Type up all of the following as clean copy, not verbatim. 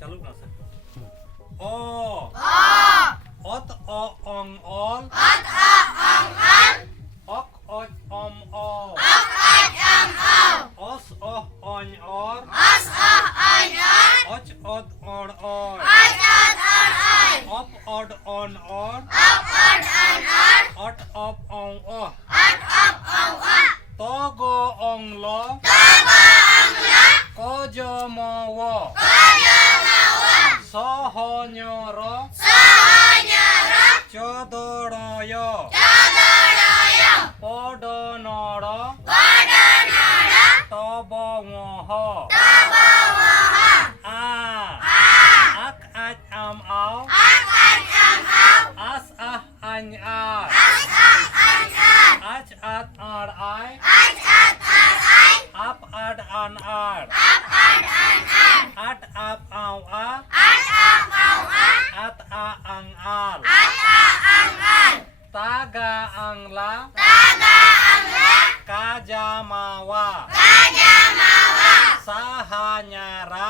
ચાલુ કરશે. O. Ot o ong ol. Ok och om o. Os o on or. Och od on or. Op od on or. Ot op on o. Togo ong lo. Kojo mo wo. Soho nyoro. Chodoroyo. Podo noro. Tobo moho. Ak aj am au. As ah any ar. Ach at ar ai. Ap ad an ar. At ap au a. At a ang al. Taga ang la. Kajamawa. Sahanyara.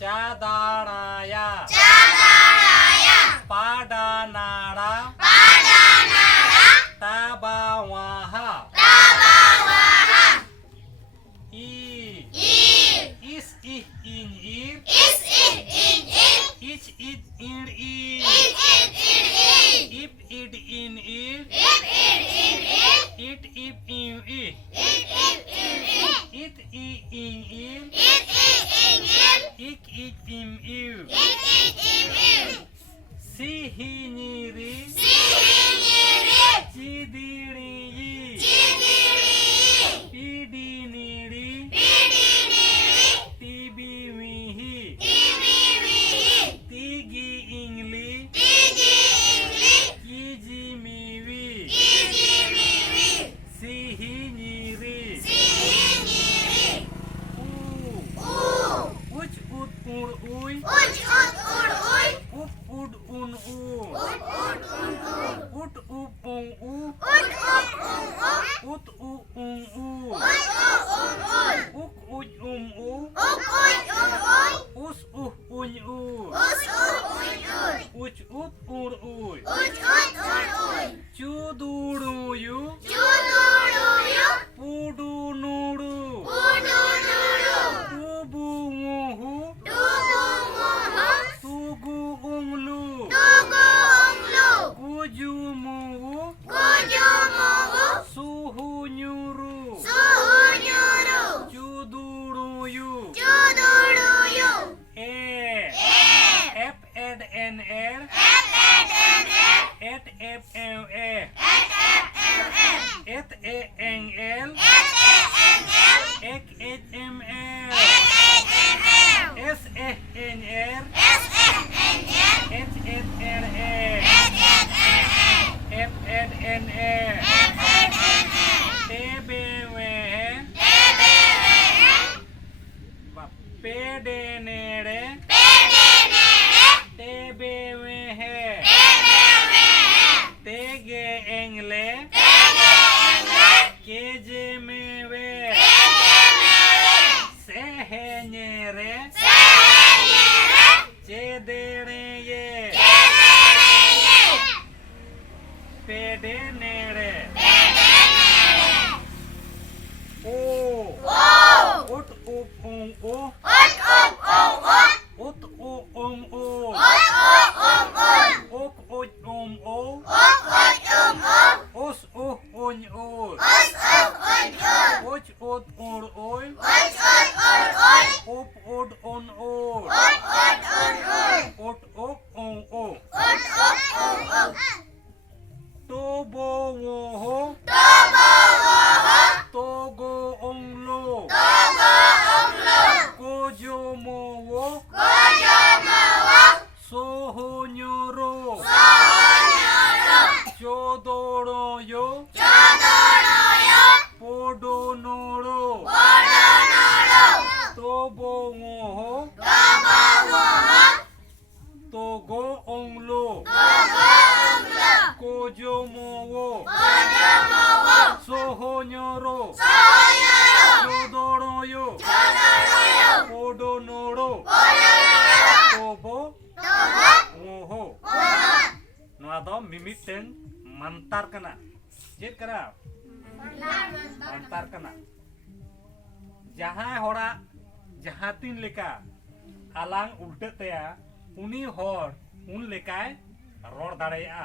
Cadaraya. Padanara. Tabawaha. Is ih in ir. Ich it in ir. Ip it in ir. It ip in ir. It I in ir. Ik it im ir. Sihi nyiri. Cidiri. Pidi niri. Tibi wihi. Tigi ingli. Kiji miwi. Sihi nyiri. Uch ut ur uy. Up ud un u. Ut up un u. Ut u un u. Uk uj u. Us un u. Uch ut ur uy. Chuduruyu. Pudu nuru. Tubu muhu. Tugu unglu. Kuju muhu. Suhu nyuru. Chuduruyu. F ed n r. Et f m e. Et e n l. Ek et m l. S e n r. H et r e. F ed n e. T b w. P d n r. T b w. T g n l. K j m w. Se he nyere. Cedereye. Pedenere. O. Ut up ung u. Ut u ung u. Uk uj o. Us un u. Uch ut ur uy. Up ud un ur. Ut up ung u. Tobo woho. Togo onglo. Kojo mowo. Soho nyoro. Chodoroyo. Podo noro. Tobo woho. Togo onglo. Kojo mowo. Soho nyoro. Chodoroyo. Podo noro. Mitten Mantar कना check करा मंतर कना जहां होड़ा जहां तीन लेका आलांग उल्टे तया उनी होड़ उन लेकाय रोड दाड़ेया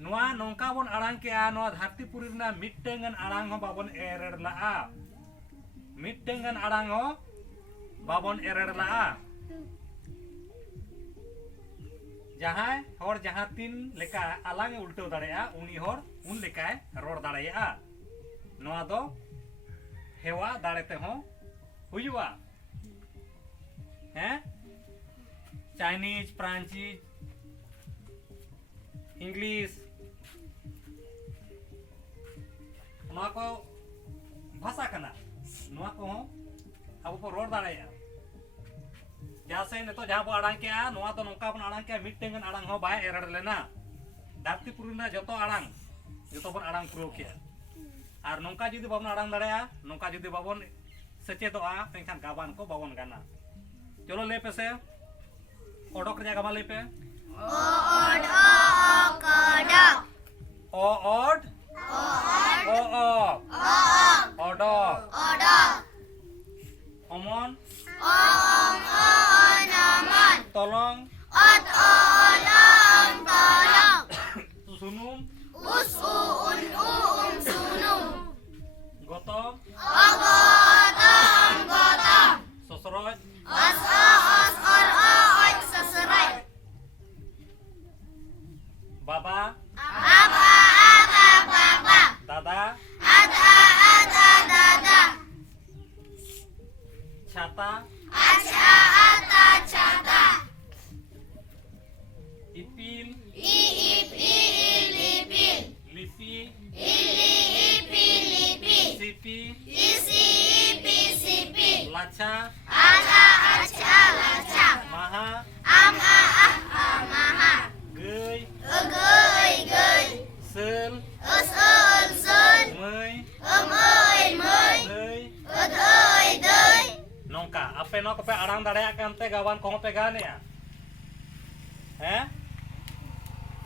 नोआ नोंका बोन आड़ांग के नोआ धरतीपुरी ना मिटटेंगन आड़ांग हो बाबन एरड़ लाआ मिटटेंगन आड़ांग हो बाबन एरड़ लाआ जहां होड़ जहां तीन लेका आलांग उल्टे दाड़ेया उनी होड़ उन लेकाय रोड दाड़ेया नोआ दो हेवा दाड़ेते हो हुआ हैं चाइनीज फ्रांसीज इंग्लिश नोआ को भाषा कना नोआ को अब को रोड दाड़ेया जैसे ने तो जहां बो आड़ांग के नोआ तो नोका बन आड़ांग के मिटटेंगन आड़ांग हो बाय एरड़ लेना धरतीपुरी ना जतो आड़ांग जतो बन आड़ांग पुरो के और नोका जुदी बाबन आड़ांग दाड़ेया नोका जुदी बाबन सचेतोआ एनखान गाबान को बाबन गाना चलो ले पे से ओडक रे गाबा ले पे ओ ओड ओ ओडक अमन तलंग सुनुम गतम ससरज बाबा दादा छाता इपिल लिपि सिपि लाचा maha geuy seul meui nongka ape no pe arang dareya kante gawan ko pe gane ya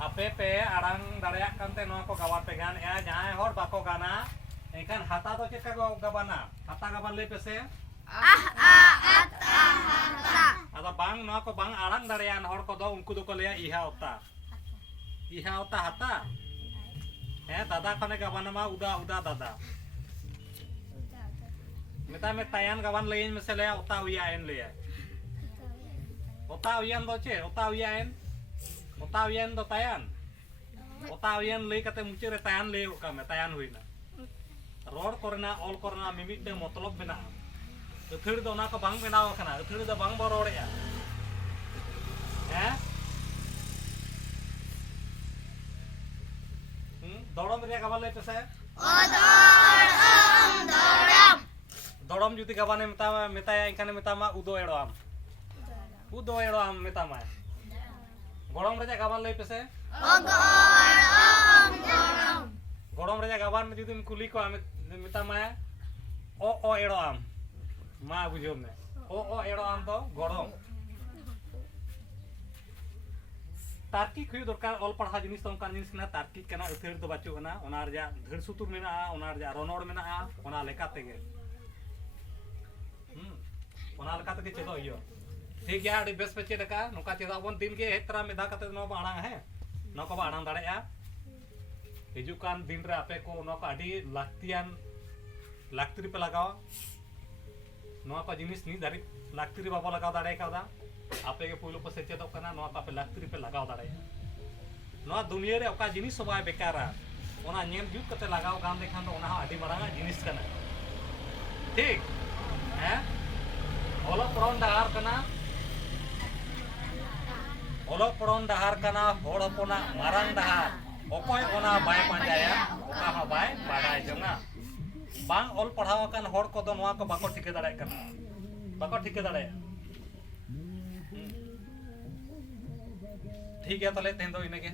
ape pe arang dareya kante no ko gawan pe gane ya jahay hor bako gana ekan hata to cheka go gabana hata gaban le pese ada bang no ko bang arang dareyan hor ko do unku do ko leya iha otta hata dada khane gabana ma uda dada meta me tayan gaban lein me se leya otta uyaen leya otta uyan do che otta uyan do tayan otta uyan lei kate muche re tayan le ka me tayan huina rod korna ol korna mimit de motlop bena थोड़ी तो ना को बांग बनाव खना थोड़ी तो बांग बरोड़े या दौड़म रे गाबा ले पेसे दौड़म जुदी गाबाने मेताया इनखाने मेतामा उदो एड़ोआम मेतामा गड़म रे गाबा ले पेसे गड़म रे गाबान में जुदी कुली को मेतामा ओ एड़ोआम मा बुझो में ओ एड़ोआम तो गड़म तार्किक हुई दरकार ऑल पढ़ा जिनिस तो उनकान जिनिस ना तार्किक कना अथेर दो बाचो कना ओना रजा धड़ सुतुर मेना ओना रजा रोनोड़ मेना ओना लेका तेगे ओना लेका तेगे चेदो इयो ठीक गया अडी बेस पे चेदका नोका चेदा बन दिन के हेतरा मेधा कते नो बाणा है नो को बाणा दाड़ेया हिजुकान दिन रे आपे को नो का अडी लाक्तिरी पे लगाओ नो का जिनिस नी दारी लाक्तिरी बाबा लगाओ दाड़े कादा आपे के पुलो पे सेचेदो कना नो का पे लाक्तिरी पे लगाओ दाड़ेया नो दुनिया रे ओका जिनिस सबाय बेकारा ओना नेम जुत कते लगाओ गाम देखान तो ओना अडी मारांगा जिनिस कना ठीक है ओलो पड़न डहार कना होड़ हपना मारांग डहार ओकोय ओना बाय पांजाया ओका ह बाय बाडाय जंगा बांग ऑल पढ़ाव कान होड़ को दो नोआ को बाको ठिके दाड़े कना बाको ठिके दाड़े ठीक है तले तेन दो इने के